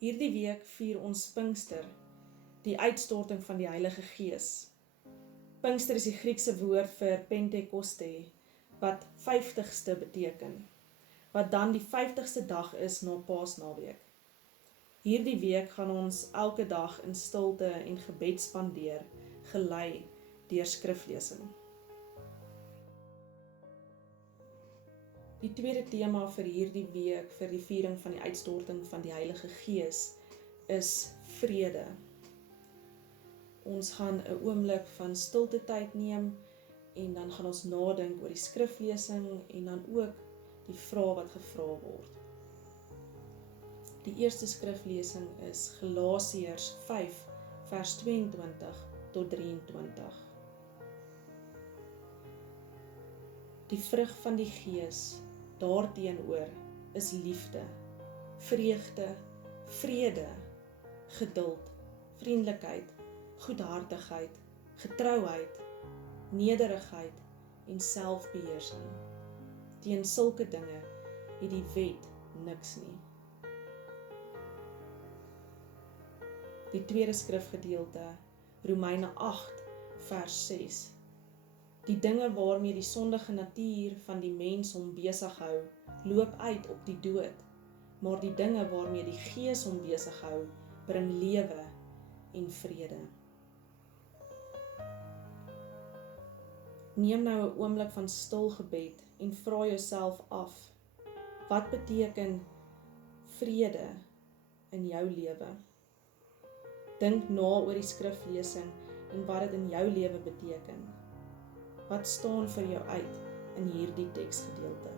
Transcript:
Hierdie week vier ons Pinkster, die uitstorting van die Heilige Gees. Pinkster is die Griekse woord vir Pentekoste, wat 50ste beteken, wat dan die 50ste dag is na Paasnaweek. Hierdie week gaan ons elke dag in stilte en gebed spandeer, gelei deur skriflesing. Die tweede tema vir hierdie week, vir die viering van die uitstorting van die Heilige Gees, is vrede. Ons gaan 'n oomblik van stilte tyd neem, en dan gaan ons nadink oor die skriflesing, en dan ook die vrae wat gevra word. Die eerste skriflesing is Galasiërs 5, vers 22 tot 23. Die vrug van die Gees daarteenoor is liefde, vreugde, vrede, geduld, vriendelikheid, goedhartigheid, getrouheid, nederigheid en selfbeheersing. Teen sulke dinge het die wet niks nie. Die tweede skrifgedeelte, Romeine 8, vers 6. Die dinge waarmee die sondige natuur van die mens hom besig hou, loop uit op die dood, maar die dinge waarmee die Gees hom besig hou, bring lewe en vrede. Neem nou 'n oomblik van stil gebed en vra jouself af, wat beteken vrede in jou lewe? Dink na oor die skriflesing en wat dit in jou lewe beteken. Wat staan vir jou uit in hierdie teksgedeelte?